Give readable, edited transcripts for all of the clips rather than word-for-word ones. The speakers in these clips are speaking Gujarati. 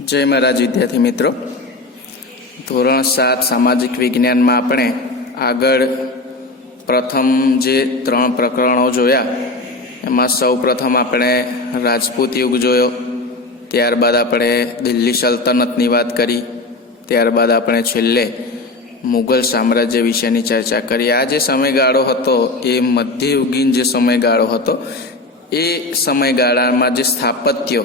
जय महाराज विद्यार्थी मित्रों, धोरण 7 सामाजिक विज्ञान में આપણે આગળ પ્રથમ જે 3 પ્રકરણો જોયા એમાં સૌ પ્રથમ આપણે રાજપૂત યુગ જોયો, ત્યારબાદ આપણે દિલ્હી સલ્તનતની વાત કરી, ત્યારબાદ આપણે છેલ્લે મુગલ સામ્રાજ્ય વિશેની ચર્ચા કરી। આ જે સમયગાળો હતો એ મધ્યયુગીન જે સમયગાળો હતો એ સમયગાળામાં જે સ્થાપત્યો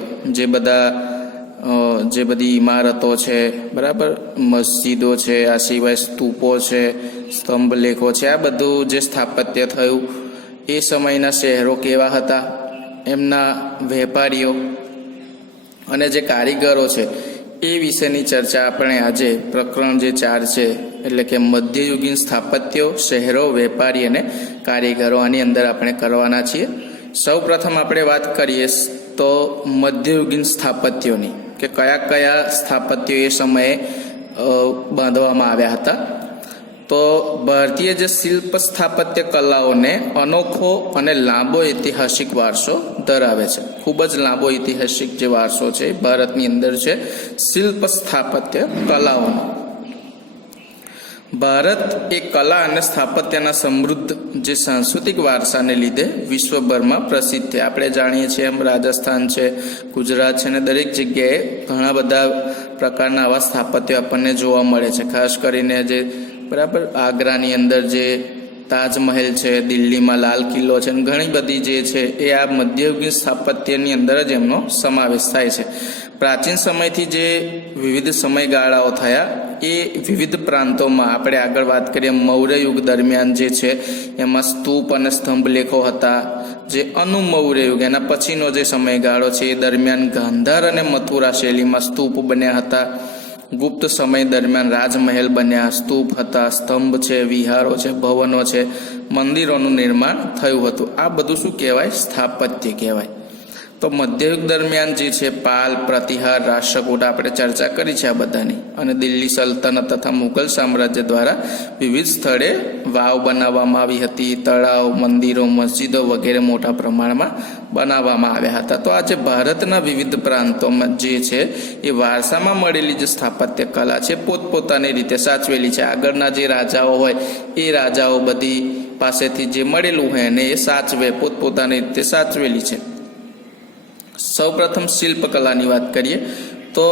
જે બધી ઇમારતો છે, બરાબર, મસ્જિદો છે, આ સિવાય સ્તૂપો છે, સ્તંભલેખો છે, આ બધું જે સ્થાપત્ય થયું એ સમયના શહેરો કેવા હતા, એમના વેપારીઓ અને જે કારીગરો છે એ વિશેની ચર્ચા આપણે આજે પ્રકરણ જે 4 છે એટલે કે મધ્યયુગીન સ્થાપત્યો, શહેરો, વેપારી અને કારીગરો, આની અંદર આપણે કરવાના છીએ। સૌ પ્રથમ આપણે વાત કરીએ તો મધ્યયુગીન સ્થાપત્યોની કે કયા કયા સ્થાપત્યો એ સમયે બાંધવામાં આવ્યા હતા। તો ભારતીય જે શિલ્પ સ્થાપત્ય કલાઓને અનોખો અને લાંબો ઐતિહાસિક વારસો ધરાવે છે। ખૂબ જ લાંબો ઐતિહાસિક જે વારસો છે ભારતની અંદર છે શિલ્પ સ્થાપત્ય કલાઓનો। ભારત એ કલા અને સ્થાપત્યના સમૃદ્ધ જે સાંસ્કૃતિક વારસાને લીધે વિશ્વભરમાં પ્રસિદ્ધ છે। આપણે જાણીએ છીએ એમ રાજસ્થાન છે, ગુજરાત છે, અને દરેક જગ્યાએ ઘણા બધા પ્રકારના આવા સ્થાપત્યો આપણને જોવા મળે છે। ખાસ કરીને જે બરાબર આગ્રાની અંદર જે તાજમહેલ છે, દિલ્હીમાં લાલ કિલ્લો છે, અને ઘણી બધી જે છે એ આ મધ્યયુગીન સ્થાપત્યની અંદર જ એમનો સમાવેશ થાય છે। પ્રાચીન સમયથી જે વિવિધ સમયગાળાઓ થયા એ વિવિધ પ્રાંતોમાં આપણે આગળ વાત કરીએ મૌર્ય યુગ દરમિયાન જે છે એમાં સ્તૂપ અને સ્તંભલેખો હતા। જે અનુમૌર્ય યુગ એના પછીનો જે સમયગાળો છે એ દરમિયાન ગાંધાર અને મથુરા શૈલીમાં સ્તૂપ બન્યા હતા। ગુપ્ત સમય દરમિયાન રાજમહેલ બન્યા, સ્તૂપ હતા, સ્તંભ છે, વિહારો છે, ભવનો છે, મંદિરોનું નિર્માણ થયું હતું। આ બધું શું કહેવાય? સ્થાપત્ય કહેવાય। તો મધ્યયુગ દરમિયાન જે છે પાલ, પ્રતિહાર, રાષ્ટ્રકૂટ આપણે ચર્ચા કરી છે આ બધાની, અને દિલ્હી સલ્તનત તથા મુઘલ સામ્રાજ્ય દ્વારા વિવિધ સ્થળે વાવ બનાવવામાં આવી હતી, તળાવ, મંદિરો, મસ્જિદો વગેરે મોટા પ્રમાણમાં બનાવવામાં આવ્યા હતા। તો આજે ભારતના વિવિધ પ્રાંતોમાં જે છે એ વારસામાં મળેલી જે સ્થાપત્ય કલા છે પોતપોતાની રીતે સાચવેલી છે। આગળના જે રાજાઓ હોય એ રાજાઓ બધી પાસેથી જે મળેલું હોય એને એ સાચવે, પોતપોતાની રીતે સાચવેલી છે। સૌ પ્રથમ શિલ્પકલાની વાત કરીએ તો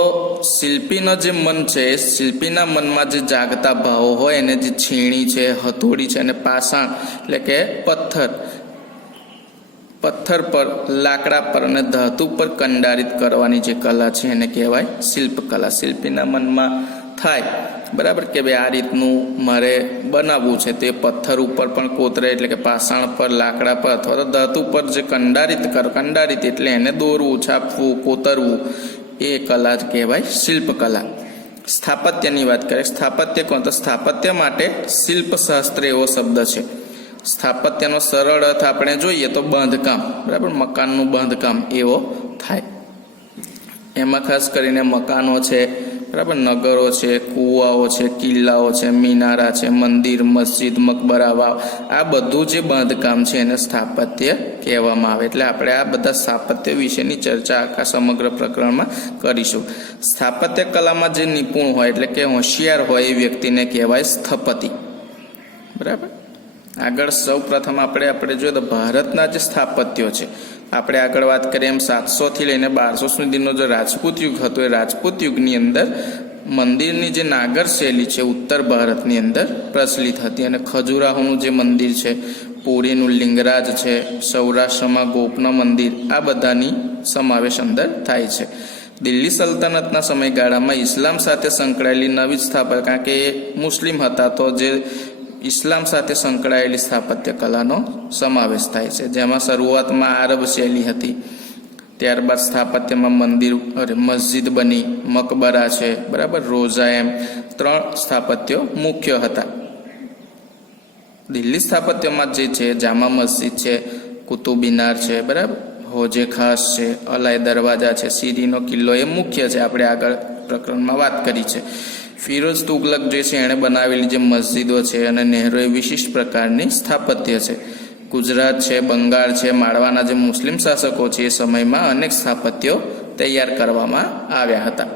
શિલ્પીનો જે મન છે એ શિલ્પીના મનમાં જે જાગતા ભાવો હોય એને જે છીણી છે, હથોડી છે અને પાષાણ એટલે કે પથ્થર પર, લાકડા પર અને ધાતુ પર કંડારિત કરવાની જે કલા છે એને કહેવાય શિલ્પકલા। શિલ્પીના મનમાં થાય બરાબર કે ભાઈ આ રીતનું મારે બનાવવું છે, તે પથ્થર ઉપર પણ કોતરે એટલે કે પાષાણ પર, લાકડા પર અથવા તો ધાતુ પર જે કંડારિત એટલે એને દોરવું, છાપવું, કોતરવું, એ કલા જ કહેવાય શિલ્પકલા। સ્થાપત્યની વાત કરીએ, સ્થાપત્ય કોણ? તો સ્થાપત્ય માટે શિલ્પશાસ્ત્ર એવો શબ્દ છે। સ્થાપત્યનો સરળ અર્થ આપણે જોઈએ તો બાંધકામ, બરાબર, મકાનનું બાંધકામ એવો થાય। એમાં ખાસ કરીને મકાનો છે, બરાબર, નગરો છે, કૂવાઓ છે, કિલ્લાઓ છે, મિનારા છે, મંદિર, મસ્જિદ, મકબરા, વાવ, આ બધું જે બાંધકામ છે એને સ્થાપત્ય કહેવામાં આવે। એટલે આપણે આ બધા સ્થાપત્ય વિશેની ચર્ચા આખા સમગ્ર પ્રકરણમાં કરીશું। સ્થાપત્ય કલામાં જે નિપુણ હોય એટલે કે હોશિયાર હોય એ વ્યક્તિને કહેવાય સ્થપતિ, બરાબર। આગળ સૌ પ્રથમ આપણે જોઈએ તો ભારતના જે સ્થાપત્યો છે આપણે આગળ વાત કરીએ એમ 700થી લઈને 1200 સુધીનો જે રાજપૂત યુગ હતો એ રાજપૂત યુગની અંદર મંદિરની જે નાગર શૈલી છે ઉત્તર ભારતની અંદર પ્રચલિત હતી, અને ખજુરાહોનું જે મંદિર છે, પુરીનું લિંગરાજ છે, સૌરાષ્ટ્રમાં ગોપના મંદિર, આ બધાની સમાવેશ અંદર થાય છે। દિલ્હી સલ્તનતના સમયગાળામાં ઇસ્લામ સાથે સંકળાયેલી નવી સ્થાપત્ય, કારણ કે એ મુસ્લિમ હતા તો જે ઇસ્લામ સાથે સંકળાયેલી સ્થાપત્ય કલાનો સમાવેશ થાય છે, જેમાં શરૂઆતમાં આરબ શૈલી હતી, ત્યારબાદ સ્થાપત્યમાં મસ્જિદ બની, મકબરા છે, બરાબર, રોઝા, એમ 3 સ્થાપત્યો મુખ્ય હતા। દિલ્હી સ્થાપત્યમાં જે છે જામા મસ્જિદ છે, કુતુબ મિનાર છે, બરાબર, હોજે ખાસ છે, અલાય દરવાજા છે, સીરીનો કિલ્લો એ મુખ્ય છે, આપણે આગળ પ્રકરણમાં વાત કરી છે। ફિરોઝ તુગલક જે છે એણે બનાવેલી જે મસ્જિદો છે અને નહેરો એ વિશિષ્ટ પ્રકારની સ્થાપત્ય છે। ગુજરાત છે, બંગાળ છે, માળવાના જે મુસ્લિમ શાસકો છે એ સમયમાં અનેક સ્થાપત્યો તૈયાર કરવામાં આવ્યા હતા।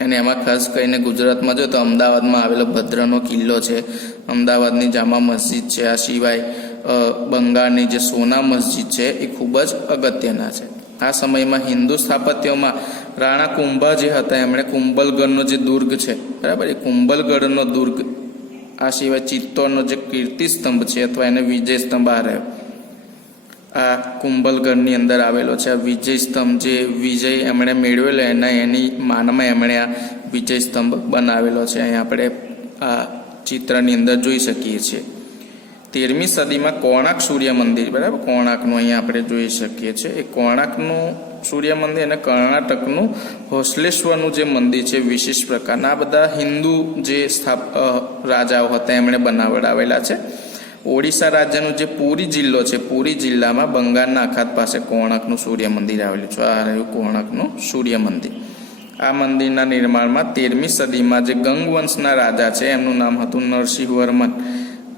અને એમાં ખાસ કરીને ગુજરાતમાં જો તો અમદાવાદમાં આવેલો ભદ્રનો કિલ્લો છે, અમદાવાદની જામા મસ્જિદ છે, આ સિવાય બંગાળની જે સોના મસ્જિદ છે એ ખૂબ જ અગત્યના છે. આ સમયમાં હિન્દુ સ્થાપત્યોમાં રાણા કુંભા જે હતા એમણે કુંભલગઢનો જે દુર્ગ છે, બરાબર, એ કુંભલગઢનો દુર્ગ, આ સિવાય ચિત્તોરનો જે કીર્તિ સ્તંભ છે અથવા એને વિજય સ્તંભ આ રહ્યો, આ કુંભલગઢની અંદર આવેલો છે. આ વિજય સ્તંભ જે વિજય એમણે મેળવેલો એની માનમાં એમણે આ વિજય સ્તંભ બનાવેલો છે. અહીં આપણે આ ચિત્રની અંદર જોઈ શકીએ છીએ. 13મી સદીમાં કોણાર્ક સૂર્ય મંદિર, બરાબર, કોણાર્કનું અહીંયા આપણે જોઈ શકીએ છીએ. એ કોણાર્કનું સૂર્ય મંદિર અને કર્ણાટકનું હોસલેશ્વરનું જે મંદિર છે વિશેષ પ્રકારના, આ બધા હિન્દુ જે રાજાઓ હતા એમણે બનાવડાવેલા છે. ઓડિશા રાજ્યનું જે પુરી જિલ્લો છે, પુરી જિલ્લામાં બંગાળના અખાત પાસે કોણાર્કનું સૂર્ય મંદિર આવેલું છે. આ રહ્યું કોણાર્કનું સૂર્ય મંદિર. આ મંદિરના નિર્માણમાં 13મી સદીમાં જે ગંગવંશના રાજા છે એમનું નામ હતું નરસિંહવર્મન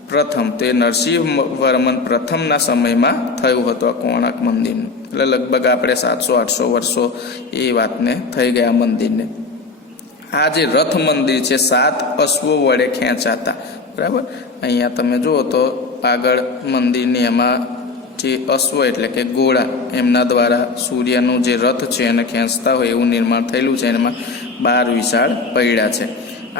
પ્રથમ. તે નરસિંહવર્મન પ્રથમના સમયમાં થયું હતું આ કોણાર્ક મંદિરનું. એટલે લગભગ આપણે 700-800 વર્ષો એ વાતને થઈ ગયા મંદિરને. આ જે રથ મંદિર છે 7 અશ્વો વડે ખેંચાતા, બરાબર. અહીંયા તમે જુઓ તો આગળ મંદિરની એમાં જે અશ્વ એટલે કે ઘોડા એમના દ્વારા સૂર્યનું જે રથ છે એને ખેંચતા હોય એવું નિર્માણ થયેલું છે. એમાં 12 વિશાળ પૈડા છે.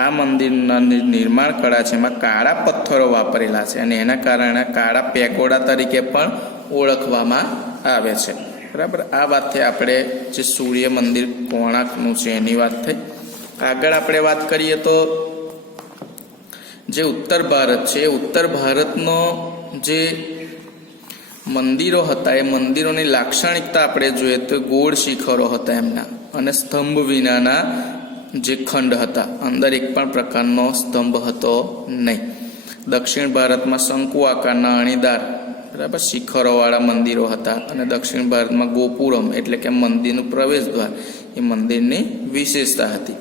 આ મંદિરના નિર્માણ કળા છે એમાં કાળા પથ્થરો વાપરેલા છે અને એના કારણે કાળા પેગોડા તરીકે પણ ઓળખવામાં આવે છે, બરાબર. આ વાતથી આપણે જે સૂર્ય મંદિર કોણાર્કનું છે એની વાત થઈ. આગળ આપણે વાત કરીએ તો જે ઉત્તર ભારત છે, ઉત્તર ભારતનો જે મંદિરો હતા એ મંદિરોની લાક્ષણિકતા આપણે જોઈએ તો ગોળ શિખરો હતા એમના, અને સ્તંભ વિનાના જે ખંડ હતા, અંદર એક પણ પ્રકારનો સ્તંભ હતો નહીં. દક્ષિણ ભારતમાં શંકુ આકારના અણીદાર, બરાબર, શિખરોવાળા મંદિરો હતા, અને દક્ષિણ ભારતમાં ગોપુરમ એટલે કે મંદિરનું પ્રવેશ દ્વાર એ મંદિરની વિશેષતા હતી.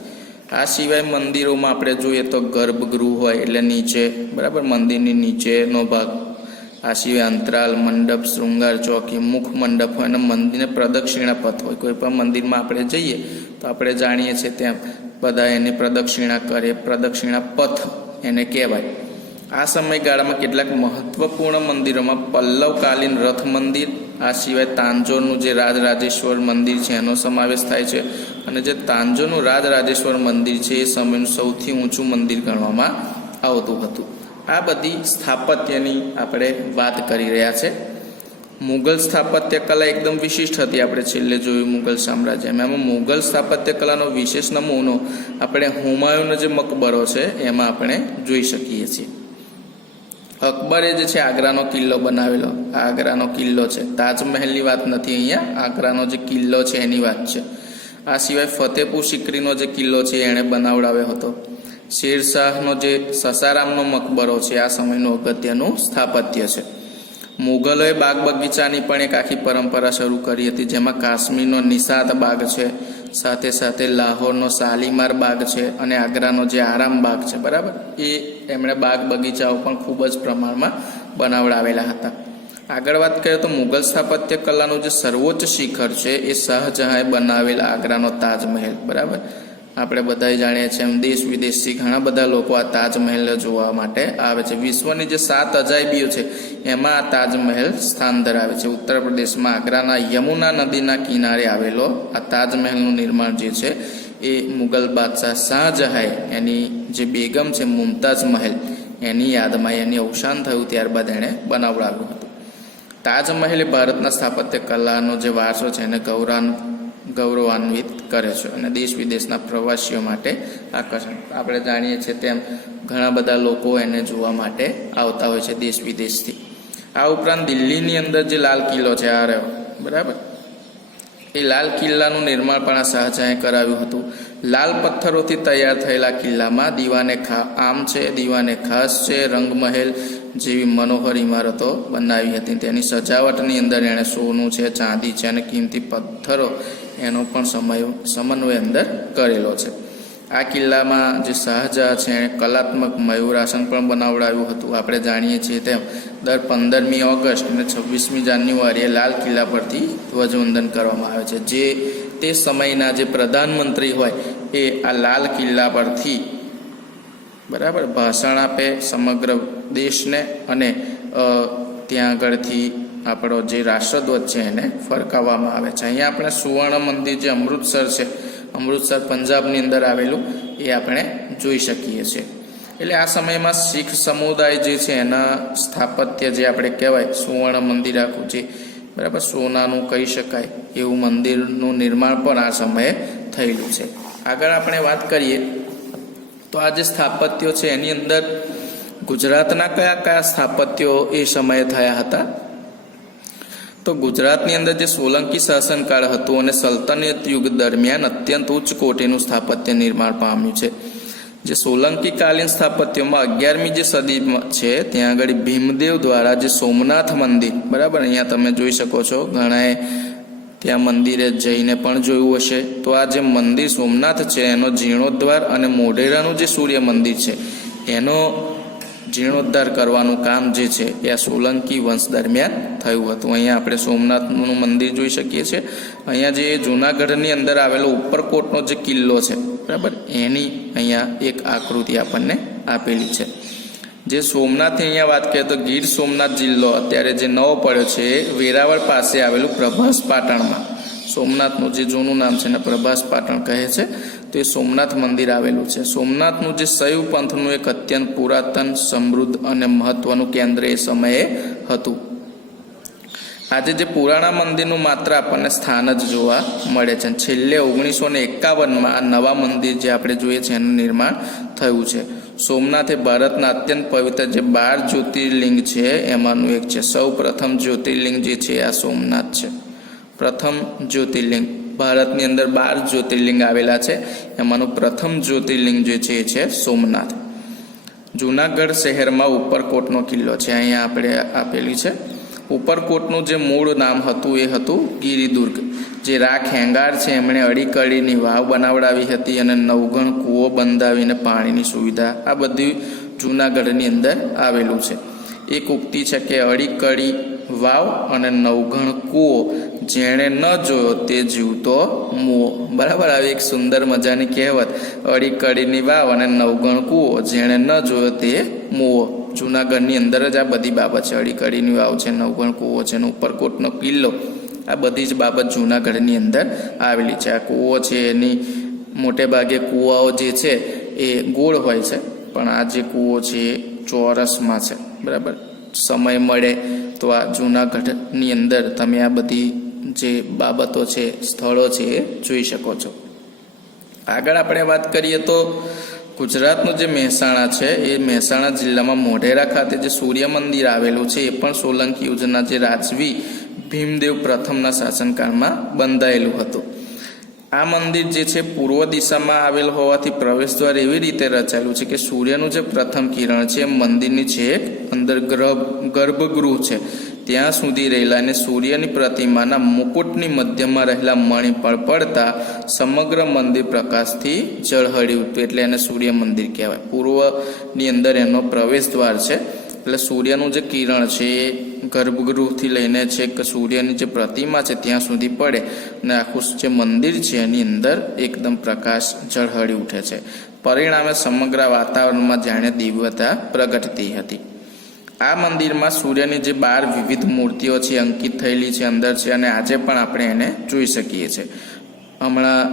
આ સિવાય મંદિરોમાં આપણે જોઈએ તો ગર્ભગૃહ હોય એટલે નીચે, બરાબર, મંદિરની નીચેનો ભાગ. આ સિવાય અંતરાલ, મંડપ, શૃંગાર ચોકી, મુખ મંડપ હોય અને મંદિરને પ્રદક્ષિણા પથ હોય. કોઈ પણ મંદિરમાં આપણે જઈએ તો આપણે જાણીએ છીએ તેમ બધા એની પ્રદક્ષિણા કરે, પ્રદક્ષિણા પથ એને કહેવાય. આ સમયગાળામાં કેટલાક મહત્વપૂર્ણ મંદિરોમાં પલ્લવકાલીન રથ મંદિર, આ સિવાય તાંજોરનું જે રાજરાજેશ્વર મંદિર છે એનો સમાવેશ થાય છે. અને જે તાંજોરનું રાજરાજેશ્વર મંદિર છે એ સમયનું સૌથી ઊંચું મંદિર ગણવામાં આવતું હતું. આ બધી સ્થાપત્યની આપણે વાત કરી રહ્યા છે. મુગલ સ્થાપત્ય કલા એકદમ વિશિષ્ટ હતી. આપણે છેલ્લે જોયું મુગલ સામ્રાજ્યમાં. એમાં મુગલ સ્થાપત્ય કલાનો વિશેષ નમૂનો આપણે હુમાયુનો જે મકબરો છે એમાં આપણે જોઈ શકીએ છીએ. અકબરે જે છે આગ્રાનો કિલ્લો બનાવેલો, આગ્રાનો કિલ્લો છે, તાજમહેલની વાત નથી અહીંયા, આગ્રાનો જે કિલ્લો છે એની વાત છે. આ સિવાય ફતેહપુર સિકરીનો જે કિલ્લો છે એણે બનાવડાવ્યો હતો. શેરશાહનો જે સસારામનો મકબરો છે આ સમયનું અગત્યનું સ્થાપત્ય છે. મુગલોએ બાગ બગીચાની પણ એક આખી પરંપરા શરૂ કરી હતી, જેમાં કાશ્મીરનો નિષાદ બાગ છે, સાથે સાથે લાહોરનો શાલીમાર બાગ છે, અને આગ્રાનો જે આરામ બાગ છે, બરાબર, એ એમણે બાગ બગીચાઓ પણ ખૂબ જ પ્રમાણમાં બનાવડાવેલા હતા. આગળ વાત કરીએ તો મુગલ સ્થાપત્ય કલાનું જે સર્વોચ્ચ શિખર છે એ શાહજહાંએ બનાવેલા આગ્રાનો તાજમહેલ, બરાબર. આપણે બધા જાણીએ છીએ એમ દેશ વિદેશથી ઘણા બધા લોકો આ તાજમહેલ જોવા માટે આવે છે. વિશ્વની જે 7 અજાયબીઓ છે એમાં આ તાજમહેલ સ્થાન ધરાવે છે. ઉત્તર પ્રદેશમાં આગ્રાના યમુના નદીના કિનારે આવેલો આ તાજમહેલનું નિર્માણ જે છે એ મુગલ બાદશાહ શાહજહાંએ એની જે બેગમ છે મુમતાઝ મહેલ એની યાદમાં એની અવસાન થયું ત્યારબાદ એણે બનાવડાવ્યું હતું. તાજમહેલ ભારતના સ્થાપત્ય કલાનો જે વારસો છે એને ગૌરવાન્વિત કરે છે અને દેશ વિદેશના પ્રવાસીઓ માટે આકર્ષણ. આપણે જાણીએ છીએ તેમ ઘણા બધા લોકો એને જોવા માટે આવતા હોય છે દેશ વિદેશથી. આ ઉપરાંત દિલ્હીની અંદર જે લાલ કિલ્લો છે આ રહ્યો, બરાબર, એ લાલ કિલ્લાનું નિર્માણ પણ આ શાહજહાંએ કરાવ્યું હતું. લાલ પથ્થરોથી તૈયાર થયેલા કિલ્લામાં દીવાને આમ છે, દીવાને ખાસ છે, રંગમહેલ જેવી મનોહર ઇમારતો બનાવી હતી. તેની સજાવટની અંદર એણે સોનું છે, ચાંદી છે અને કિંમતી પથ્થરો એનો પણ સમન્વય અંદર કરેલો છે. આ કિલ્લામાં જે શાહજહાં છે એણે કલાત્મક મયુરાસન પણ બનાવડાવ્યું હતું. આપણે જાણીએ છીએ તેમ દર 15મી ઓગસ્ટ અને 26મી જાન્યુઆરીએ લાલ કિલ્લા પરથી ધ્વજવંદન કરવામાં આવે છે. જે તે સમયના જે પ્રધાનમંત્રી હોય એ આ લાલ કિલ્લા પરથી બરાબર ભાષણ આપે સમગ્ર દેશને અને ત્યાં આગળથી આપણો જે રાષ્ટ્રધ્વજ છે એને ફરકાવવામાં આવે છે. અહીંયા આપણે સુવર્ણ મંદિર જે અમૃતસર છે, અમૃતસર પંજાબની અંદર આવેલું, એ આપણે જોઈ શકીએ છીએ. એટલે આ સમયમાં શીખ સમુદાય જે છે એના સ્થાપત્ય જે આપણે કહેવાય સુવર્ણ મંદિર આખું જે બરાબર સોનાનું કહી શકાય એવું મંદિરનું નિર્માણ પણ આ સમયે થયેલું છે. આગળ આપણે વાત કરીએ તો આ જે સ્થાપત્યો છે એની અંદર ગુજરાતના કયા કયા સ્થાપત્યો એ સમયે થયા હતા? તો ગુજરાતની અંદર જે સોલંકી શાસનકાળ હતું અને સલ્તનત યુગ દરમિયાન અત્યંત ઉચ્ચ કોટીનું સ્થાપત્ય નિર્માણ પામ્યું છે. જે સોલંકી કાલીન સ્થાપત્યમાં 11મી જે સદી છે ત્યાં આગળ ભીમદેવ દ્વારા જે સોમનાથ મંદિર બરાબર અહીંયા તમે જોઈ શકો છો, ઘણાએ ત્યાં મંદિરે જઈને પણ જોયું હશે. તો આ જે મંદિર સોમનાથ છે એનો જીર્ણોદ્ધાર અને મોઢેરાનું જે સૂર્ય મંદિર છે એનો જીર્ણોદ્ધાર કરવાનું કામ જે છે એ આ સોલંકી વંશ દરમિયાન થયું હતું. અહીંયા આપણે સોમનાથનું મંદિર જોઈ શકીએ છીએ. અહીંયા જે જૂનાગઢની અંદર આવેલો ઉપરકોટનો જે કિલ્લો છે બરાબર એની અહીંયા એક આકૃતિ આપણને આપેલી છે. જે સોમનાથની અહીંયા વાત કરીએ તો ગીર સોમનાથ જિલ્લો અત્યારે જે નવો પડ્યો છે એ વેરાવળ પાસે આવેલું પ્રભાસ પાટણમાં, સોમનાથનું જે જૂનું નામ છે એને પ્રભાસ પાટણ કહે છે, તો એ સોમનાથ મંદિર આવેલું છે. સોમનાથનું જે શૈવ પંથનું એક અત્યંત પુરાતન, સમૃદ્ધ અને મહત્વનું કેન્દ્ર એ સમયે હતું. આજે જે પુરાણા મંદિરનું માત્ર આપણને સ્થાન જ જોવા મળે છે. છેલ્લે 1951માં આ નવા મંદિર જે આપણે જોઈએ છે એનું નિર્માણ થયું છે. સોમનાથ એ ભારતના અત્યંત પવિત્ર જે 12 જ્યોતિર્લિંગ છે એમાંનું એક છે. સૌ પ્રથમ જ્યોતિર્લિંગ જે છે આ સોમનાથ છે. પ્રથમ જ્યોતિર્લિંગ, ભારતની અંદર 12 જ્યોતિર્લિંગ આવેલા છે, એમાંનું પ્રથમ જ્યોતિર્લિંગ જે છે એ છે સોમનાથ. જૂનાગઢ શહેરમાં ઉપરકોટનો કિલ્લો છે, અહીંયા આપણે આપેલી છે. ઉપરકોટનું જે મૂળ નામ હતું એ હતું ગિરિદુર્ગ. જે રાખ હેંગાર છે એમણે અડીકડીની વાવ બનાવડાવી હતી અને નવગણ કૂવો બંધાવીને પાણીની સુવિધા, આ બધી જૂનાગઢની અંદર આવેલું છે. એક ઉક્તિ છે કે અડીકડી વાવ અને નવગણ કૂવો, જેણે ન જોયો તે જીવતો મુઓ. બરાબર, આવી એક સુંદર મજાની કહેવત, અડીકડીની વાવ અને નવગણ કૂવો, જેણે ન જોયો તે મુઓ. જૂનાગઢની અંદર જ આ બધી બાબત છે. અડીકડીની વાવ છે, નવગણ કૂવો છે, ઉપરકોટનો કિલ્લો, આ બધી જ બાબત જૂનાગઢની અંદર આવેલી છે. આ કૂવો છે એની મોટે ભાગે કૂવાઓ જે છે એ ગોળ હોય છે, પણ આ જે કૂવો છે એ ચોરસમાં છે. બરાબર, સમય મળે તો આ જૂનાગઢની અંદર તમે આ બધી જે બાબતો છે, સ્થળો છે એ જોઈ શકો છો. આગળ આપણે વાત કરીએ તો ગુજરાતનું જે મહેસાણા છે એ મહેસાણા જિલ્લામાં મોઢેરા ખાતે જે સૂર્ય મંદિર આવેલું છે એ પણ સોલંકી યુગના જે રાજવી ભીમદેવ પ્રથમના શાસનકાળમાં બંધાયેલું હતું. આ મંદિર જે છે પૂર્વ દિશામાં આવેલ હોવાથી પ્રવેશદ્વાર એવી રીતે રચાયેલું છે કે સૂર્યનું જે પ્રથમ કિરણ છે મંદિરની છેક અંદર ગર્ભગૃહ છે ત્યાં સુધી રહેલા અને સૂર્યની પ્રતિમાના મુકુટની મધ્યમાં રહેલા મણિ પર પડતા સમગ્ર મંદિર પ્રકાશથી ઝળહળી ઉઠતું, એટલે એને સૂર્ય મંદિર કહેવાય. પૂર્વની અંદર એનો પ્રવેશદ્વાર છે, એટલે સૂર્યનું જે કિરણ છે એ ગર્ભગૃહથી લઈને છેક સૂર્યની જે પ્રતિમા છે ત્યાં સુધી પડે અને આખું જે મંદિર છે એની અંદર એકદમ પ્રકાશ ઝળહળી ઉઠે છે. પરિણામે સમગ્ર વાતાવરણમાં જાણે દિવ્યતા પ્રગટતી હતી. આ મંદિરમાં સૂર્યની જે 12 વિવિધ મૂર્તિઓ છે અંકિત થયેલી છે અંદર છે અને આજે પણ આપણે એને જોઈ શકીએ છીએ. હમણાં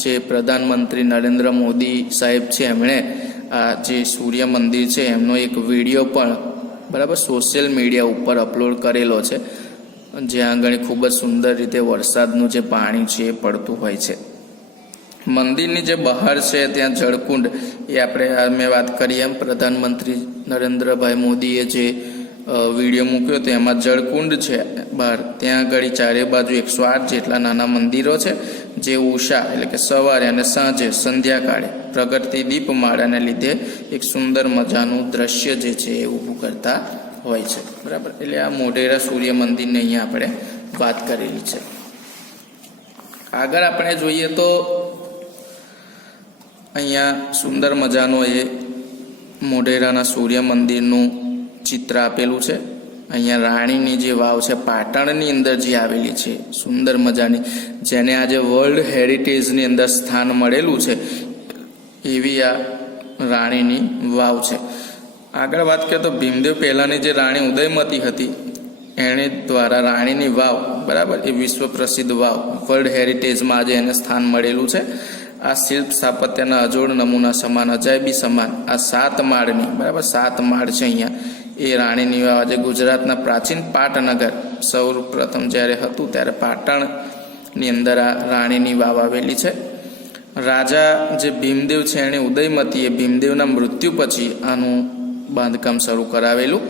જે પ્રધાનમંત્રી નરેન્દ્ર મોદી સાહેબ છે એમણે આ જે સૂર્ય મંદિર છે એમનો એક વિડીયો પણ બરાબર સોશિયલ મીડિયા ઉપર અપલોડ કરેલો છે, જ્યાં આગળ ખૂબ જ સુંદર રીતે વરસાદનું જે પાણી છે એ પડતું હોય છે. મંદિરની જે બહાર છે ત્યાં જળકુંડ, એ આપણે મેં વાત કરી એમ પ્રધાનમંત્રી નરેન્દ્રભાઈ મોદીએ જે વિડીયો મૂક્યો તો એમાં જળકુંડ છે બહાર, ત્યાં આગળ ચારે બાજુ 108 જેટલા નાના મંદિરો છે જે ઉષા એટલે કે સવારે અને સાંજે સંધ્યાકાળે પ્રગટતી દીપમાળાને લીધે એક સુંદર મજાનું દ્રશ્ય જે છે એ ઊભું કરતા હોય છે. બરાબર, એટલે આ મોઢેરા સૂર્ય મંદિરની અહીંયા આપણે વાત કરેલી છે. આગળ આપણે જોઈએ તો અહીંયા સુંદર મજાનો એ મોઢેરાના સૂર્ય મંદિરનું ચિત્ર આપેલું છે. અહીંયા રાણીની જે વાવ છે પાટણની અંદર જે આવેલી છે સુંદર મજાની, જેને આજે વર્લ્ડ હેરિટેજની અંદર સ્થાન મળેલું છે, એવી આ રાણીની વાવ છે. આગળ વાત કરીએ તો ભીમદેવ પહેલાંની જે રાણી ઉદયમતી હતી એણે દ્વારા રાણીની વાવ, બરાબર, એ વિશ્વ પ્રસિદ્ધ વાવ, વર્લ્ડ હેરિટેજમાં આજે એને સ્થાન મળેલું છે. આ શિલ્પ સ્થાપત્યના અજોડ નમૂના સમાન, અજાયબી સમાન આ 7 માળની, બરાબર, 7 માળ છે અહીંયા, એ રાણીની વાવ આજે ગુજરાતના પ્રાચીન પાટનગર, સૌ પ્રથમ જ્યારે હતું ત્યારે પાટણની અંદર આ રાણીની વાવ આવેલી છે. રાજા જે ભીમદેવ છે એણે ઉદયમતીએ ભીમદેવના મૃત્યુ પછી આનું બાંધકામ શરૂ કરાવેલું.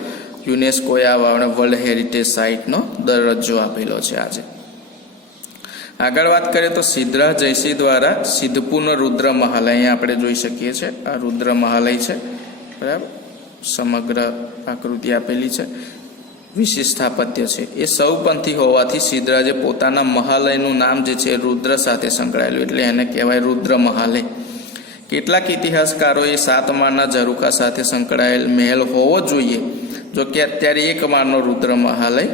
યુનેસ્કોએ આ વાવને વર્લ્ડ હેરિટેજ સાઇટનો દરજ્જો આપેલો છે આજે. આગળ વાત કરીએ તો સિદ્ધરાજ જયસિંહ દ્વારા સિદ્ધપુરનો રુદ્ર મહાલય અહીંયા આપણે જોઈ શકીએ છીએ. આ રુદ્ર મહાલય છે, બરાબર, સમગ્ર આકૃતિ આપેલી છે. વિશિષ્ટ સ્થાપત્ય છે. એ સૌપંથી હોવાથી સિદ્ધરાજે પોતાના મહાલયનું નામ જે છે રુદ્ર સાથે સંકળાયેલું, એટલે એને કહેવાય રુદ્ર મહાલય. કેટલાક ઇતિહાસકારોએ 7 માળના ઝરૂખા સાથે સંકળાયેલ મહેલ હોવો જોઈએ, જો કે અત્યારે 1 માળનો રુદ્ર મહાલય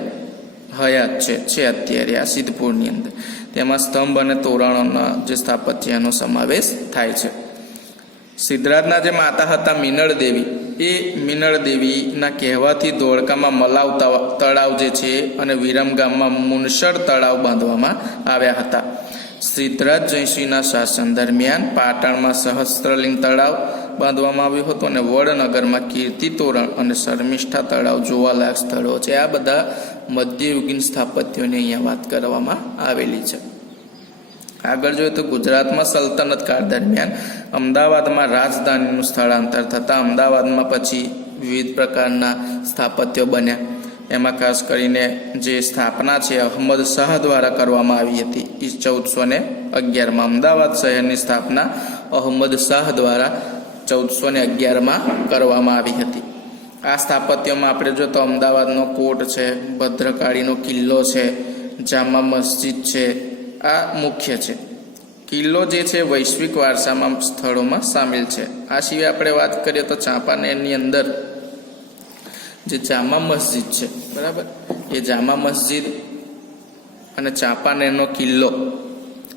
હયાત છે અત્યારે આ સિદ્ધપુરની અંદર. તેમાં સ્તંભ અને તોરણોના જે સ્થાપત્યનો સમાવેશ થાય છે. સિદ્ધરાજના જે માતા હતા મિનળ દેવી, એ મિનળ દેવીના કહેવાથી ધોળકામાં મલાવ તળાવ જે છે અને વિરમગામમાં મુનશર તળાવ બાંધવામાં આવ્યા હતા. સિદ્ધરાજ જયસિંહના શાસન દરમિયાન પાટણમાં સહસ્ત્રલિંગ તળાવ બાંધવામાં આવ્યું હતું અને વડનગરમાં કીર્તિ તોરણ અને શર્મિષ્ઠા તળાવ જોવાલાયક સ્થળો છે. આ બધા મધ્યયુગીન સ્થાપત્યોની અહીંયા વાત કરવામાં આવેલી છે. આગળ જોઈએ તો ગુજરાતમાં સલ્તનત કાળ દરમિયાન અમદાવાદમાં રાજધાનીનું સ્થળાંતર થતાં અમદાવાદમાં પછી વિવિધ પ્રકારના સ્થાપત્યો બન્યા. એમાં ખાસ કરીને જે સ્થાપના છે અહમદ શાહ દ્વારા કરવામાં આવી હતી. 1411માં અમદાવાદ શહેરની સ્થાપના અહમદ શાહ દ્વારા 1411માં કરવામાં આવી હતી. આ સ્થાપત્યમાં આપણે જો તો અમદાવાદનો કોટ છે, ભદ્રકાળીનો કિલ્લો છે, જામા મસ્જિદ છે, આ મુખ્ય છે. કિલ્લો જે છે વૈશ્વિક વારસામાં સ્થળોમાં સામેલ છે. આ સિવાય આપણે વાત કરીએ તો ચાંપાનેરની અંદર જે જામા મસ્જિદ છે, બરાબર, એ જામા મસ્જિદ અને ચાંપાનેરનો કિલ્લો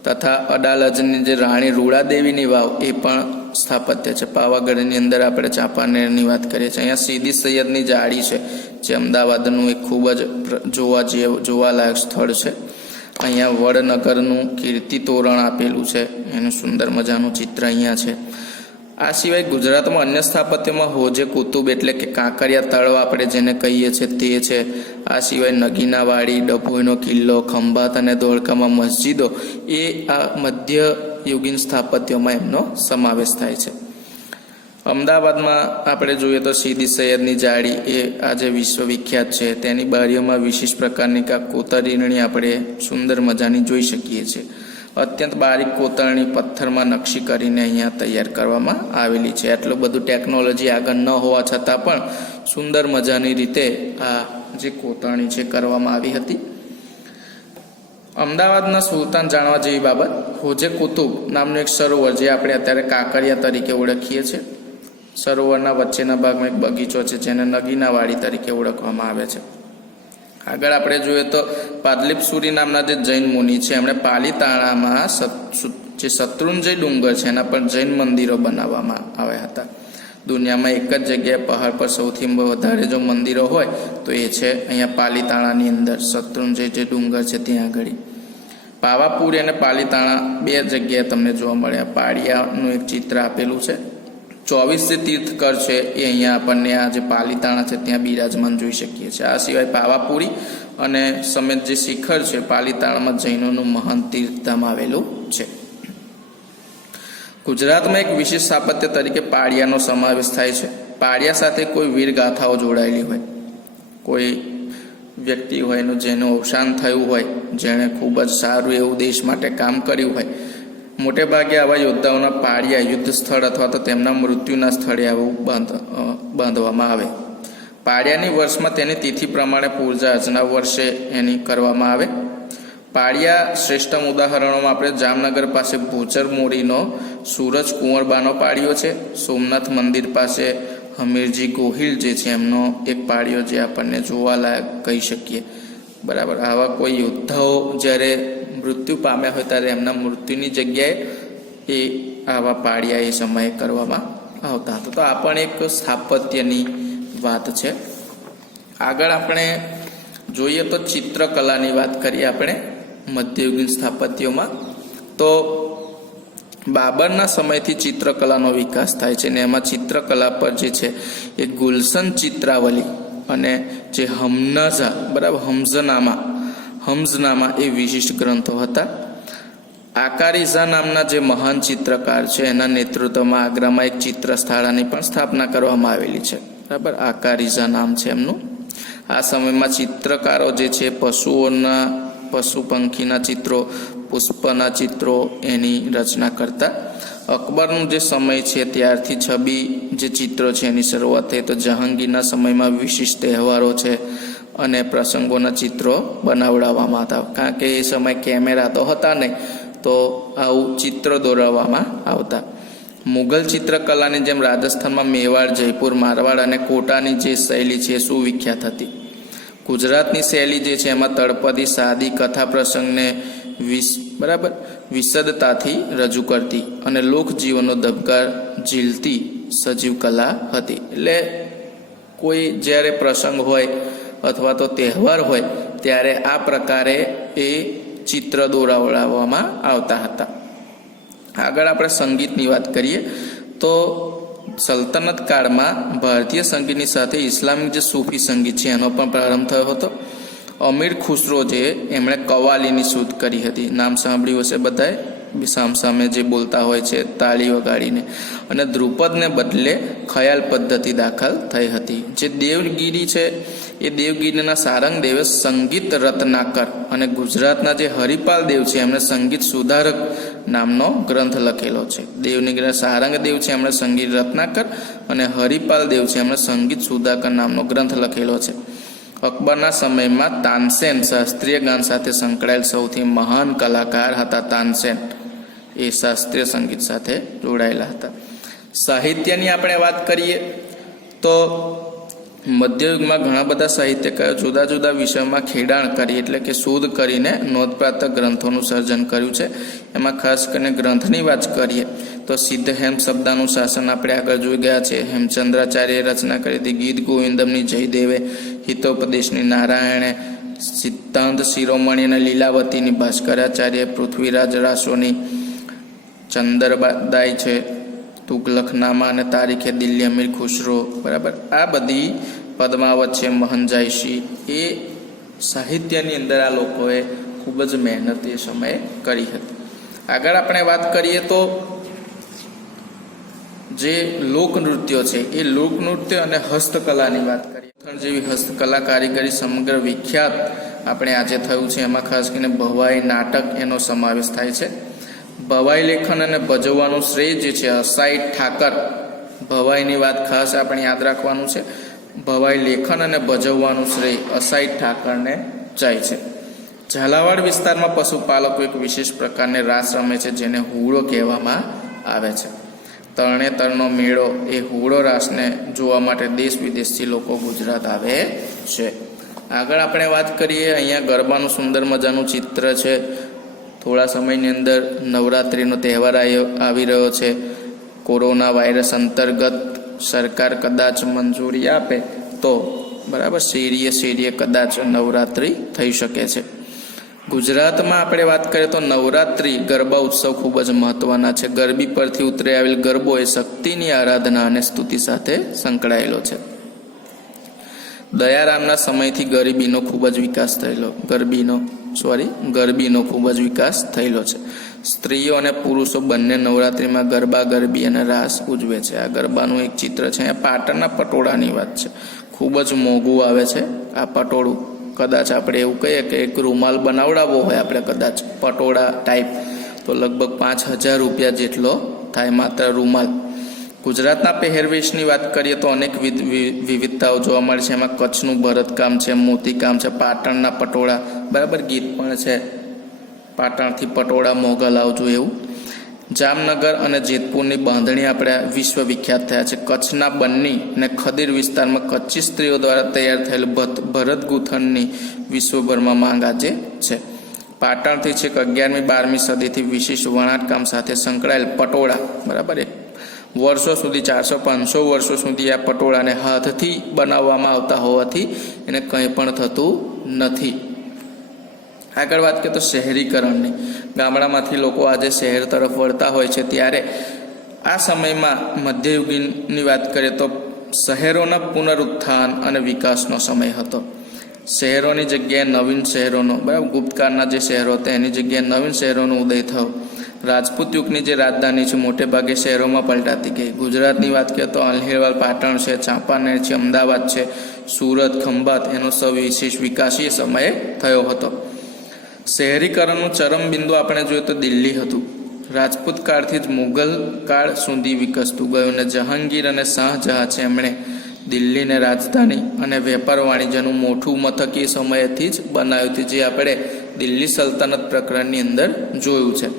તથા અડાલજની જે રાણી રૂડાદેવીની વાવ એ પણ સ્થાપત્ય છે. પાવાગઢની અંદર આપણે ચાંપાનેરની વાત કરીએ છીએ. અહીંયા સીદી સૈયદની જાળી છે, જે અમદાવાદનું એક ખૂબ જ જોવાલાયક સ્થળ છે. અહીંયા વડનગરનું કીર્તિ તોરણ આપેલું છે, એનું સુંદર મજાનું ચિત્ર અહીંયા છે. આ સિવાય ગુજરાતમાં અન્ય સ્થાપત્યમાં હોજે કુતુબ એટલે કે કાંકરિયા તળાવ આપણે જેને કહીએ છીએ તે છે. આ સિવાય નગીનાવાડી, ડભોઈનો કિલ્લો, ખંભાત અને ધોળકામાં મસ્જિદો એ આ મધ્યયુગીન સ્થાપત્યોમાં એમનો સમાવેશ થાય છે. અમદાવાદમાં આપણે જોઈએ તો સીદી સૈયદની જાળી એ આજે વિશ્વવિખ્યાત છે. તેની બારીઓમાં વિશિષ્ટ પ્રકારની કોતરણી આપણે સુંદર મજાની જોઈ શકીએ છીએ. અત્યંત બારીક કોતરણી પથ્થરમાં નકશી કરીને અહીંયા તૈયાર કરવામાં આવેલી છે. આટલું બધું ટેકનોલોજી આગળ ન હોવા છતાં પણ સુંદર મજાની રીતે આ જે કોતરણી છે કરવામાં આવી હતી. અમદાવાદના સુલતાન જાણવા જેવી બાબત, હોજે કુતુબ નામનું એક સરોવર જે આપણે અત્યારે કાંકરિયા તરીકે ઓળખીએ છીએ. સરોવરના વચ્ચેના ભાગમાં એક બગીચો છે જેને નગીનાવાડી તરીકે ઓળખવામાં આવે છે. આગળ આપણે જોઈએ તો પાદલીપસુરી નામના જે જૈન મુનિ છે એમણે પાલીતાણામાં જે શત્રુંજય ડુંગર છે એના પર જૈન મંદિરો બનાવવામાં આવ્યા હતા. દુનિયામાં એક જ જગ્યાએ પહાડ પર સૌથી વધારે જો મંદિરો હોય તો એ છે અહીંયા પાલીતાણાની અંદર શત્રુંજય જે ડુંગર છે ત્યાં આગળ. પાવાપુરી અને પાલીતાણા 2 જગ્યાએ તમને જોવા મળ્યા. પાળિયાનું એક ચિત્ર આપેલું છે. 24 જે તીર્થકર છે એ અહીંયા આપણને આ જે પાલીતાણા છે ત્યાં બિરાજમાન જોઈ શકીએ છીએ. આ સિવાય પાવાપુરી અને સમેત જે શિખર છે પાલીતાણામાં જૈનોનું મહાન તીર્થધામ આવેલું છે. ગુજરાતમાં એક વિશેષ સ્થાપત્ય તરીકે પાળિયાનો સમાવેશ થાય છે. પાળિયા સાથે કોઈ વીર ગાથાઓ જોડાયેલી હોય, કોઈ વ્યક્તિ હોય એનું જેનું અવસાન થયું હોય, જેણે ખૂબ જ સારું એવું દેશ માટે કામ કર્યું હોય, મોટે ભાગે આવા યોદ્ધાઓના પાળિયા યુદ્ધ સ્થળ અથવા તો તેમના મૃત્યુના સ્થળે આવું બાંધવામાં આવે. પાળિયાની વર્ષમાં તેની તિથિ પ્રમાણે પૂજા અર્ચના વર્ષે એની કરવામાં આવે. પાળિયા શ્રેષ્ઠ ઉદાહરણોમાં આપણે જામનગર પાસે ભોચર મોરીનો સૂરજ કુંવરબાનો પાળિયો છે. સોમનાથ મંદિર પાસે હમીરજી ગોહિલ જે છે એમનો એક પાળિયો જે આપણને જોવાલાયક કહી શકીએ. બરાબર, આવા કોઈ યોદ્ધાઓ જ્યારે મૃત્યુ પામ્યા હોય ત્યારે એમના મૃત્યુની જગ્યાએ એ આવા પાળિયા એ સમયે કરવામાં આવતા હતા. તો આ પણ એક સ્થાપત્યની વાત છે. આગળ આપણે જોઈએ તો ચિત્રકલાની વાત કરીએ આપણે મધ્યયુગીન સ્થાપત્યોમાં. તો બાબરના સમયથી ચિત્રકલાનો વિકાસ થાય છે ને એમાં ચિત્રકલા પર જે છે એ ગુલશન ચિત્રાવલી અને જે હમ્ઝનામા એ વિશિષ્ટ ગ્રંથો હતા. આકારીઝા નામના જે મહાન ચિત્રકાર છે એના નેતૃત્વમાં આગ્રામાં એક ચિત્ર શાળાની પણ સ્થાપના કરવામાં આવેલી છે. બરાબર, આકારીઝા નામ છે એમનું. આ સમયમાં ચિત્રકારો જે છે પશુ પંખીના ચિત્રો, પુષ્પના ચિત્રો એની રચના કરતા. અકબરનું જે સમય છે ત્યારથી છબી જે ચિત્રો છે એની શરૂઆત થઈ. તો જહાંગીરના સમયમાં વિશિષ્ટ તહેવારો છે અને પ્રસંગોના ચિત્રો બનાવડાવવામાં હતા. કારણ કે એ સમય કેમેરા તો હતા નહીં, તો આવું ચિત્ર દોરાવવામાં આવતા. મુઘલ ચિત્રકલાની જેમ રાજસ્થાનમાં મેવાડ, જયપુર, મારવાડ અને કોટાની જે શૈલી છે એ સુવિખ્યાત હતી. ગુજરાતની શૈલી જે છે એમાં તળપદી, સાદી કથા પ્રસંગને વિશદતાથી રજૂ કરતી અને લોકજીવનનો ધબકાર ઝીલતી સજીવ કલા હતી. એટલે કોઈ જ્યારે પ્રસંગ હોય અથવા તો તહેવાર હોય ત્યારે આ પ્રકારે એ ચિત્ર દોરાવવામાં આવતા હતા. આગળ આપણે સંગીતની વાત કરીએ તો સલ્તનત કાળમાં ભારતીય સંગીતની સાથે ઇસ્લામિક જે સૂફી સંગીત છે એનો પણ પ્રારંભ થયો હતો. અમીર ખુસરો જે એમણે કવાલીની શોધ કરી હતી. નામ સાંભળ્યું હશે બધાએ, સામસામે જે બોલતા હોય છે તાળી વગાડીને. અને ધ્રુપદને બદલે ખયાલ પદ્ધતિ દાખલ થઈ હતી. જે દેવગીરી છે એ દેવગીરીના સારંગ દેવે સંગીત રત્નાકર અને ગુજરાતના જે હરિપાલ દેવ છે એમણે સંગીત સુધારક નામનો ગ્રંથ લખેલો છે. દેવગીરીના સારંગ દેવ છે એમણે સંગીત રત્નાકર અને હરિપાલ દેવ છે એમણે સંગીત સુધાકર નામનો ગ્રંથ લખેલો છે. અકબરના સમયમાં તાનસેન શાસ્ત્રીય ગાન સાથે સંકળાયેલ સૌથી મહાન કલાકાર હતા. તાનસેન એ શાસ્ત્રીય સંગીત સાથે જોડાયેલા હતા. સાહિત્યની આપણે વાત કરીએ તો મધ્યયુગમાં ઘણા બધા સાહિત્યકારો જુદા જુદા વિષયોમાં ખેડાણ કરી એટલે કે શોધ કરીને નોંધપાત્ર ગ્રંથોનું સર્જન કર્યું છે. એમાં ખાસ કરીને ગ્રંથની વાત કરીએ તો સિદ્ધ હેમ શબ્દાનું શાસન આપણે આગળ જોઈ ગયા છે. હેમચંદ્રાચાર્યએ રચના કરી હતી. ગીત ગોવિંદમની જયદેવે, હિતોપદેશની નારાયણે, સિદ્ધાંત શિરોમણી અને લીલાવતીની ભાસ્કરાચાર્ય, પૃથ્વીરાજ રાસોની ચંદરદાય છે, તુગલકનામા અને તારીખે દિલ્હી અમીર ખુસરો. બરાબર, આ બધી પદ્માવત છે, મહંજાઈશી, એ સાહિત્યની અંદર આ લોકોએ ખૂબ જ મહેનત એ સમયે કરી હતી. આગળ આપણે વાત કરીએ તો જે લોકનૃત્યો છે એ લોકનૃત્ય અને હસ્તકલાની વાત કરીએ. જેવી હસ્તકલા કારીગરી સમગ્ર વિખ્યાત આપણે આજે થયું છે. એમાં ખાસ કરીને ભવાઈ નાટક એનો સમાવેશ થાય છે. ભવાઈ લેખન અને ભજવવાનું શ્રેય જે છે અસાઈ ઠાકર. ભવાઈની વાત ખાસ આપણે યાદ રાખવાનું છે. ભવાઈ લેખન અને ભજવવાનું શ્રેય અસાઈ ઠાકરને જાય છે. ઝાલાવાડ વિસ્તારમાં પશુપાલકો એક વિશેષ પ્રકારની રાસ રમે છે જેને હુડો કહેવામાં આવે છે. તરણેતરનો મેળો એ હુડો રાસને જોવા માટે દેશ વિદેશથી લોકો ગુજરાત આવે છે. આગળ આપણે વાત કરીએ, અહીંયા ગરબાનું સુંદર મજાનું ચિત્ર છે. થોડા સમયની અંદર નવરાત્રિનો તહેવાર આવી રહ્યો છે. કોરોના વાયરસ અંતર્ગત સરકાર કદાચ મંજૂરી આપે તો બરાબર શેરીએ કદાચ નવરાત્રિ થઈ શકે છે. ગુજરાતમાં આપણે વાત કરીએ તો નવરાત્રિ ગરબા ઉત્સવ ખૂબ જ મહત્વના છે. ગરબી પરથી ઉતરી આવેલ ગરબો એ શક્તિની આરાધના અને સ્તુતિ સાથે સંકળાયેલો છે. દયારામના સમયથી ગરબીનો ખૂબ જ વિકાસ થયેલો છે. સ્ત્રીઓ અને પુરુષો બંને નવરાત્રિમાં ગરબા, ગરબી અને રાસ ઉજવે છે. આ ગરબાનું એક ચિત્ર છે. અહીંયા પાટણના પટોળાની વાત છે. ખૂબ જ મોંઘું આવે છે આ પટોળું. કદાચ આપણે એવું કહીએ કે એક રૂમાલ બનાવડાવવો હોય આપણે કદાચ પટોળા ટાઈપ તો લગભગ 5,000 રૂપિયા જેટલો થાય માત્ર રૂમાલ. ગુજરાતના પહેરવેશની વાત કરીએ તો અનેક વિવિધતાઓ જોવા મળે છે. એમાં કચ્છનું ભરતકામ છે, મોતીકામ છે, પાટણના પટોળા, બરાબર ગીત પણ છે, પાટણથી પટોળા મોગા લાવજો એવું. જામનગર અને જેતપુરની બાંધણી આપણે વિશ્વ વિખ્યાત થયા છે. કચ્છના બન્ની અને ખદીર વિસ્તારમાં કચ્છી સ્ત્રીઓ દ્વારા તૈયાર થયેલ ભરત ગૂંથણની વિશ્વભરમાં માંગ આજે છે. પાટણથી છેક 11મી-12મી સદીથી વિશિષ્ટ વણાટકામ સાથે સંકળાયેલ પટોળા, બરાબર, વર્ષો સુધી 400-500 વર્ષો સુધી આ પટોળાને હાથથી બનાવવામાં આવતા હોવાથી એને કંઈ પણ થતું નથી. આગળ વાત કરીએ તો શહેરીકરણની. ગામડામાંથી લોકો આજે શહેર તરફ વળતા હોય છે, ત્યારે આ સમયમાં મધ્યયુગીનની વાત કરીએ તો શહેરોના પુનરુત્થાન અને વિકાસનો સમય હતો. શહેરોની જગ્યાએ નવીન શહેરોનો, બરાબર, ગુપ્તકાળના જે શહેરો હતા એની જગ્યાએ નવીન શહેરોનો ઉદય થયો. રાજપૂત યુગની જે રાજધાની છે મોટે ભાગે શહેરોમાં પલટાતી ગઈ. ગુજરાતની વાત કરીએ તો અણહિલવાડ, પાટણ છે, ચાંપાનેર છે, અમદાવાદ છે, સુરત, ખંભાત, એનો સવિશેષ વિકાસ એ સમયે થયો હતો. શહેરીકરણનું ચરમબિંદુ આપણે જોઈએ તો દિલ્હી હતું. રાજપૂત કાળથી જ મુઘલ કાળ સુધી વિકસતું ગયું અને જહાંગીર અને શાહજહાં છે એમણે દિલ્હીને રાજધાની અને વેપાર વાણિજ્યનું મોટું મથક એ સમયેથી જ બનાવ્યું હતું, જે આપણે દિલ્હી સલ્તનત પ્રકરણની અંદર જોયું છે.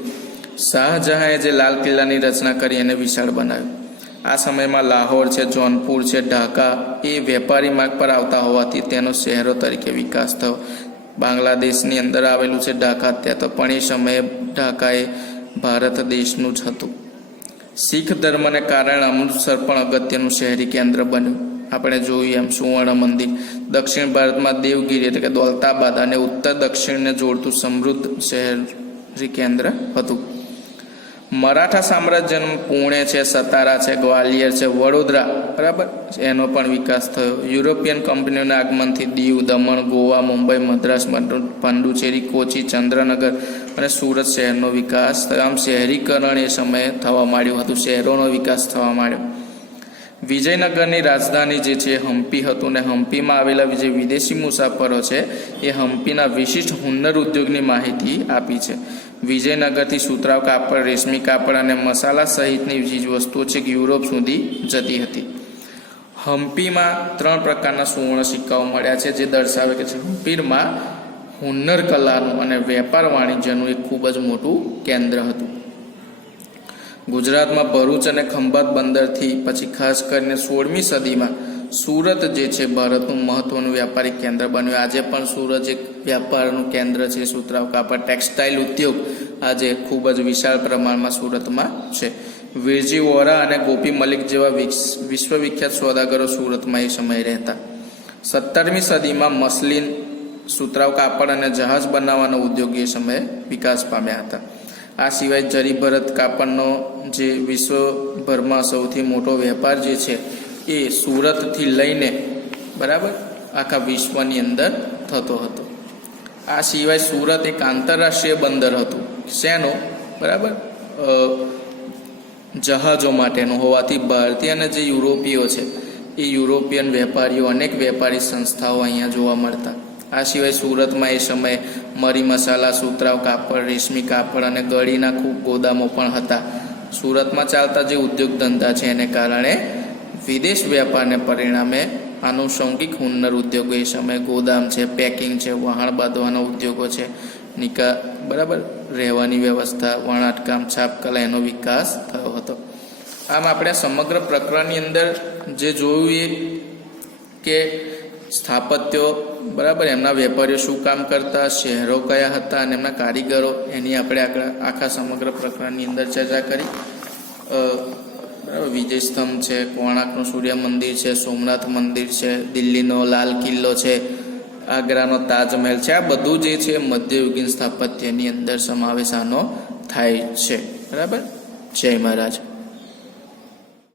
શાહજહાંએ જે લાલ કિલ્લાની રચના કરી એને વિશાળ બનાવ્યું. આ સમયમાં લાહોર છે, જોનપુર છે, ઢાકા એ વેપારી માર્ગ પર આવતા હોવાથી તેનો શહેરો તરીકે વિકાસ થયો. બાંગ્લાદેશની અંદર આવેલું છે ઢાકા, ત્યાં તો પણ એ સમયે ઢાકા એ ભારત દેશનું જ હતું. શીખ ધર્મને કારણે અમૃતસર પણ અગત્યનું શહેરી કેન્દ્ર બન્યું. આપણે જોયું એમ સુવર્ણ મંદિર. દક્ષિણ ભારતમાં દેવગીરી એટલે કે દૌલતાબાદ અને ઉત્તર દક્ષિણને જોડતું સમૃદ્ધ શહેરી કેન્દ્ર હતું. મરાઠા સામ્રાજ્યનું પુણે છે, સતારા છે, ગ્વાલિયર છે, વડોદરા, બરાબર, એનો પણ વિકાસ થયો. યુરોપિયન કંપનીઓના આગમનથી દીવ, દમણ, ગોવા, મુંબઈ, મદ્રાસ, પાંડુચેરી, કોચી, ચંદ્રનગર અને સુરત શહેરનો વિકાસ થયો. આમ શહેરીકરણ એ સમયે થવા માંડ્યું હતું, શહેરોનો વિકાસ થવા માંડ્યો. વિજયનગરની રાજધાની જે છે હમ્પી હતું ને હમ્પીમાં આવેલા જે વિદેશી મુસાફરો છે એ હમ્પીના વિશિષ્ટ હુન્નર ઉદ્યોગની માહિતી આપી છે. વિજયનગરથી સુતરાઉ કાપડ, રેશમી કાપડ અને મસાલા સહિતની ચીજ વસ્તુઓ છે યુરોપ સુધી જતી હતી. હમ્પીમાં 3 પ્રકારના સુવર્ણ સિક્કાઓ મળ્યા છે, જે દર્શાવે કે છે હમ્પીમાં હુન્નર કલાનું અને વેપાર વાણિજ્યનું એક ખૂબ જ મોટું કેન્દ્ર હતું. ગુજરાતમાં ભરૂચ અને ખંભાત બંદરથી પછી ખાસ કરીને 16મી સદીમાં સુરત જે છે ભારતનું મહત્વનું વ્યાપારિક કેન્દ્ર બન્યું. આજે પણ સુરત એક વ્યાપારનું કેન્દ્ર છે. સુતરાઉ કાપડ, ટેક્સટાઇલ ઉદ્યોગ આજે ખૂબ જ વિશાળ પ્રમાણમાં સુરતમાં છે. વિરજી વોરા અને ગોપી મલિક જેવા વિશ્વવિખ્યાત સોદાગરો સુરતમાં એ સમયે રહેતા. 17મી સદીમાં મસલિન, સુતરાઉ કાપડ અને જહાજ બનાવવાનો ઉદ્યોગ એ સમયે વિકાસ પામ્યા હતા. આ સિવાય જરીભરત કાપડનો જે વિશ્વભરમાં સૌથી મોટો વેપાર જે છે એ સુરતથી લઈને, બરાબર, આખા વિશ્વની અંદર થતો હતો. આ સિવાય સુરત એક આંતરરાષ્ટ્રીય બંદર હતું. શેનો? બરાબર, જહાજો માટેનું હોવાથી ભારતીય અને જે યુરોપીયો છે એ યુરોપિયન વેપારીઓ, અનેક વેપારી સંસ્થાઓ અહીંયા જોવા મળતા. આ સિવાય સુરતમાં એ સમયે મરી મસાલા, સુતરાઉ કાપડ, રેશમી કાપડ અને ગળીના ખૂબ ગોદામો પણ હતા. સુરતમાં ચાલતા જે ઉદ્યોગ ધંધા છે એને કારણે વિદેશ વેપારને પરિણામે આનુષંગિક હુન્નર ઉદ્યોગો એ સમયે ગોદામ છે, પેકિંગ છે, વહાણ બાંધવાના ઉદ્યોગો છે, બરાબર, રહેવાની વ્યવસ્થા, વણાટકામ, છાપકલા એનો વિકાસ થયો હતો. આમ આપણે સમગ્ર પ્રકરણની અંદર જે જોયું એ કે સ્થાપત્યો, બરાબર, એમના વેપારીઓ શું કામ કરતા, શહેરો કયા હતા અને એમના કારીગરો, એની આપણે આખા સમગ્ર પ્રકરણની અંદર ચર્ચા કરી. બરાબર, વિજય સ્તંભ છે, કોણાર્કનું સૂર્ય મંદિર છે, સોમનાથ મંદિર છે, દિલ્હીનો લાલ કિલ્લો છે, આગ્રાનો તાજમહેલ છે, આ બધું જે છે મધ્યયુગીન સ્થાપત્યની અંદર સમાવેશ આનો થાય છે. બરાબર. જય મહારાજ.